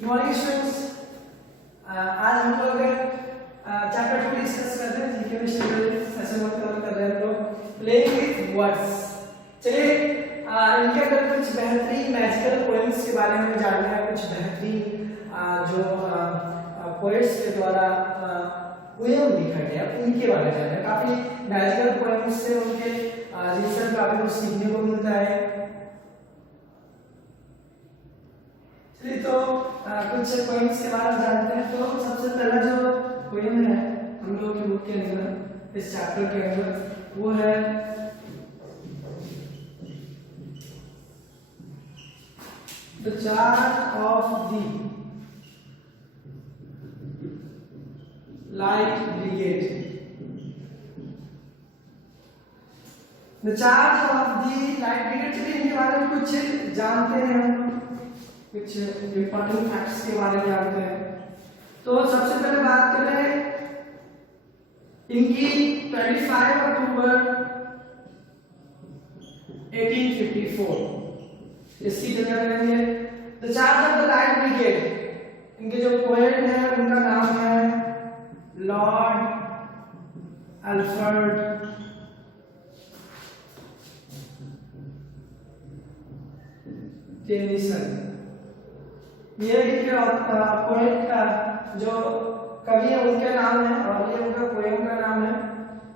Morning students, आज हम लोग चैप्टर 2 डिस्कस कर रहे हैं। जीके में सेशन 1 कवर कर रहे हैं हम लोग प्लेइंग विद वर्ड्स। चलिए इनके अंदर कुछ बेहतरीन मैजिकल पोएम्स के बारे में जानना है, कुछ बेहतरीन जो पोएट्स के द्वारा पोएम लिखा गया उनके बारे में जानना है। काफी मैजिकल पोएम्स से उनके रिसर्च काफी कुछ सीखने को मिलता है। चलिए तो कुछ पोएम्स के बारे में जानते हैं। तो सबसे पहला जो पोएम है हम लोग की बुक के अंदर, इस चैप्टर के अंदर, वो है the charge of the light brigade. The charge of the light brigade. चलिए इनके बारे में कुछ जानते हैं हम, कुछ इंपॉर्टेंट फैक्ट्स के बारे में जानते हैं। तो सबसे पहले बात करें इनकी 25 अक्टूबर 1854 इसकी जगह करेंगे the charge of the light brigade. इनके जो पोएट है उनका नाम है लॉर्ड अल्फ्रेड टेनिसन। ये इनके पोएट का जो कवि है उनका नाम है और ये उनका पोएम का नाम है,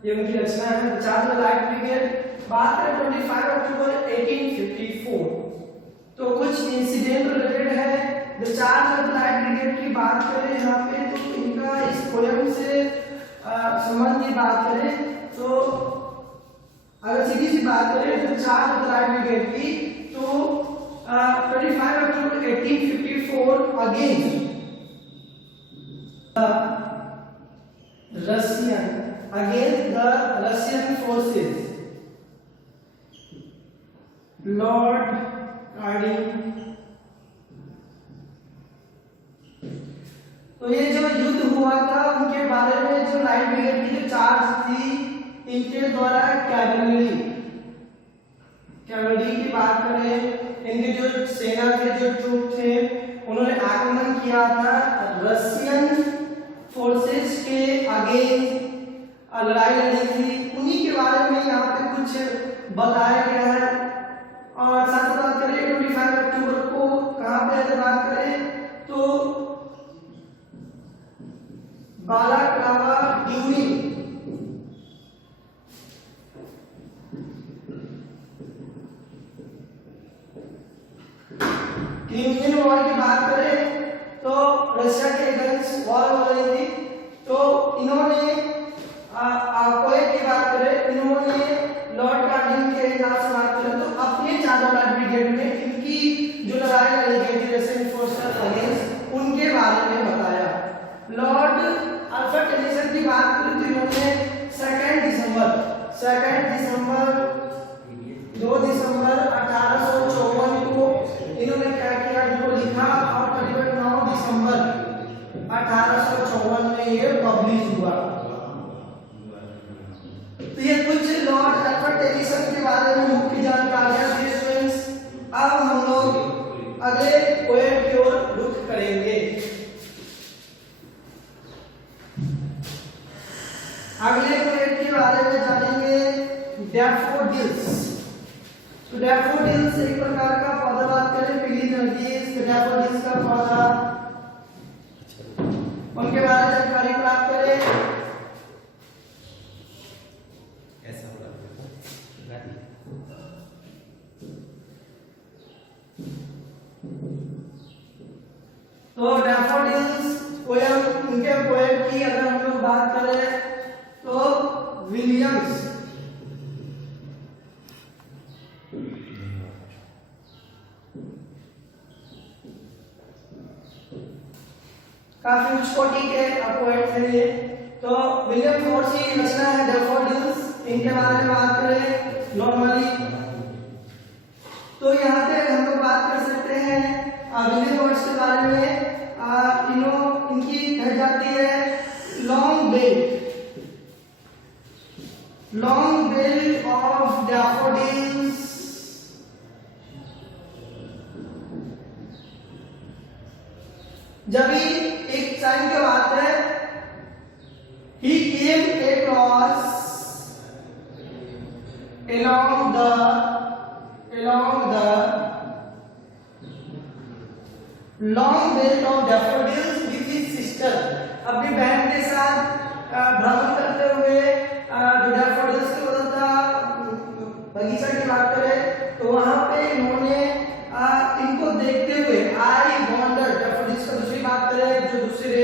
ये उनकी रचना है the charge of the light brigade. बात करें 25 अक्टूबर 1854, तो कुछ इंसिडेंट रिलेटेड है the charge of the light brigade की बात करें यहाँ पे। तो इनका इस पोएम से संबंध की बात करें तो अगर सीधी सी बात करें the charge of the light brigade की, तो 25 अक्टूबर 1854 against the Russian forces, Lord Harding। तो ये जो युद्ध हुआ था उनके बारे में, जो लाइट ब्रिगेड की जो चार्ज थी इनके द्वारा कैवलरी की बात करें, इनके जो सेना थे, जो ट्रूप थे, उन्होंने आक्रमण किया था रशियन फोर्सेस के अगेंस्ट, लड़ाई लड़ी थी। उन्हीं के बारे में यहाँ पे कुछ बताया गया है। और साथ बात करें 25 अक्टूबर को कहाँ पे अगर बात करें तो बालाक्लावा ड्यूरिंग क्रिमियन वॉर की बात करें तो रशिया के अगेंस्ट वॉर हो रही थी। तो इन्होंने पोएट की बात करें, इन्होंने लॉर्ड कार्डिन के नाम से बात करें तो अपने चार्ज ऑफ लाइट ब्रिगेड में इनकी जो लड़ाई लड़ी गई थी रशियन फोर्सेस अगेंस्ट उनके बारे में बताया। लॉर्ड अल्फ्रेड टेनिसन की बात करें तो इन्होंने 2 दिसंबर 1854 को इन्होंने क्या किया, इनको लिखा और करीबन 9 दिसंबर 1854 में ये पब्लिश हुआ। तो ये कुछ लॉर्ड अल्फ्रेड टेनिसन के बारे में मुख्य जानकारियां थी स्टूडेंट्स। अब हम लोग अगले पोएट की ओर रुख करेंगे। अगले पोएट के बारे में जानेंगे डैफोडिल्स। तो डैफोडिल्स एक प्रकार का पौधा, बात करें पीली नरगिस, डैफोडिल्स का पौधा, उनके बारे में जानकारी प्राप्त करें। तो डैफोडिल्स पोएम, उनके पोएट की अगर हम लोग बात करें तो विलियम्स। काफी उच्च कोटि के पोएट थे ये। तो विलियम फोर्ड की रचना है डैफोडिल्स। इनके बारे में बात करें नॉर्मली तो यहाँ पे हम लोग बात कर सकते हैं विलियम फोर्ड के बारे में। इनकी कही जाती है लॉन्ग बेल ऑफ डैफोडिल्स जब भी एक टाइम की बात है, he came across along the long belt of daffodils with his sister। अपनी बहन के साथ भ्रमण करते हुए जो डैफोडिल्स के उधर का बगीचा की बात करें तो वहां पे इन्होंने इनको देखते हुए आई वॉन्डर, डैफोडिल्स का दूसरी बात करें जो दूसरे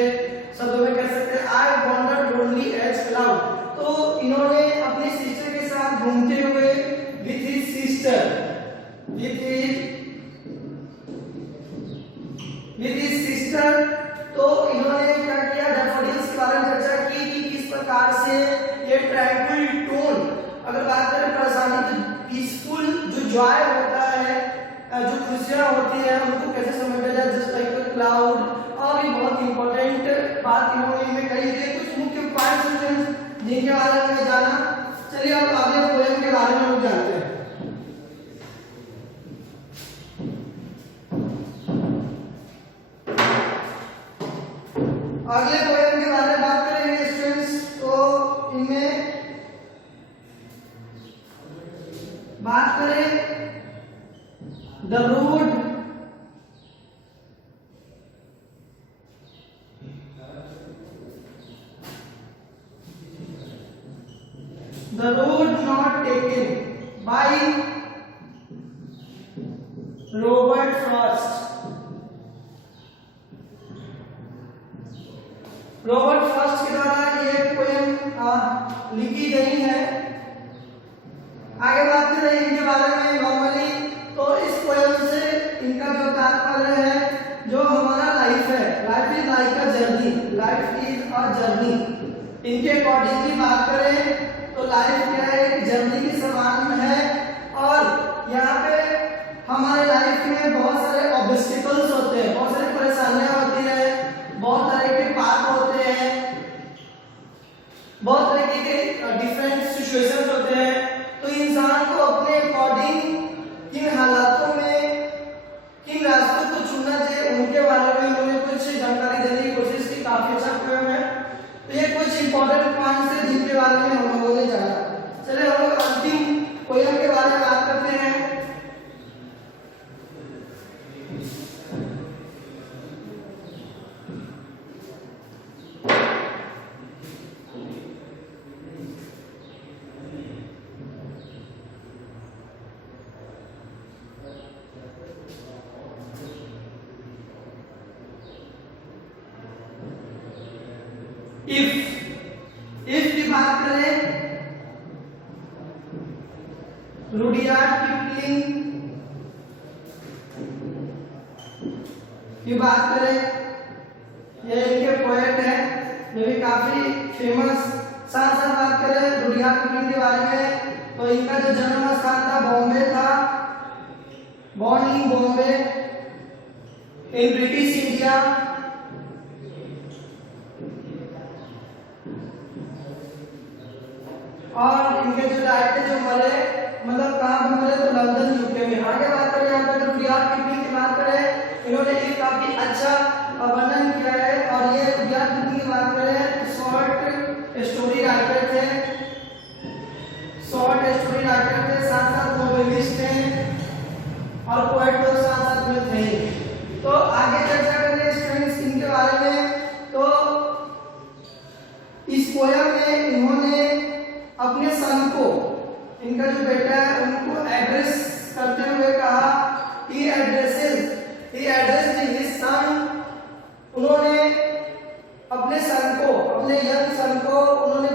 शब्दों में कह सकते हैं आई वॉन्डर लोनली एज क्लाउड, तो इन्होंने अपनी सिस्टर के साथ घूमते हुए विथ हिज सिस्टर तो इन्होंने क्या किया, डैफोडिल्स के बारे में चर्चा की कि किस प्रकार से ये ट्रैंक्विल टोन, अगर बात करें परेशानी तो पीसफुल जो जॉय होता है, जो खुशियां होती है उनको कैसे समझा जाए, जस्ट लाइक क्लाउड। और भी बहुत इंपॉर्टेंट बात इन्होंने इनमें कही है, कुछ मुख्य पॉइंट्स जिनके बारे में जाना। चलिए अब आगे पोएम के बारे में हम जानते हैं। अगले पोएम के बारे में बात करेंगे स्टूडेंट्स, तो इनमें बात करें the road not taken by Robert Frost. Robert Frost के द्वारा ये पोएम लिखी गई है। आगे बात करें इनके बारे में नॉर्मली, तो इस पोएम से इनका जो तात्पर्य है, जो हमारा लाइफ है, life is like a journey, life is a journey. इनके अकॉर्डिंगली बात करें तो लाइफ क्या है, एक जर्नी के समान है, और यहाँ पे हमारे लाइफ में बहुत सारे ऑब्स्टिकल्स होते हैं, बहुत सारी परेशानियां होती है, बहुत तरह के पाथ होते हैं, बहुत तरह के डिफरेंट सिचुएशंस होते हैं। तो इंसान को अपने अकॉर्डिंग किन हालातों में किन रास्तों को चुनना चाहिए उनके बारे में उन्होंने कुछ जानकारी देने की कोशिश की। काफी अच्छा पोएम है। तो ये कुछ इंपॉर्टेंट पॉइंट्स है जिनके बारे में हम लोगों ने जाना। चलिए हम लोग अंतिम पोएम के बारे में बात करते हैं। इफ की बात करें, रुडियार्ड किपलिंग की बात करें, ये इनके पोएट है, ये भी काफी फेमस। साथ साथ बात करें रुडियार्ड किपलिंग के बारे में, तो इनका जो जन्म स्थान था बॉम्बे था, born in Bombay in British India. और इनके जो राइटर जो मरे, मतलब कहाँ पे मरे, तो लंदन यूके में। आगे बात करें यहाँ पर रुडियार्ड किपलिंग की बात करें, इन्होंने एक काफी अच्छा वर्णन किया है। और ये रुडियार्ड किपलिंग की बात करें शॉर्ट स्टोरी राइटर थे, साथ साथ नोवेलिस्ट थे और पोएट लोग साथ साथ में थे। तो आगे चर्चा करेंगे स्टूडेंट्स इनके बारे में। तो इस पोएम में इन्होंने अपने सन को, इनका जो बेटा है उनको एड्रेस करते हुए कहा, he addressed his son। उन्होंने अपने सन को, अपने यंग सन को उन्होंने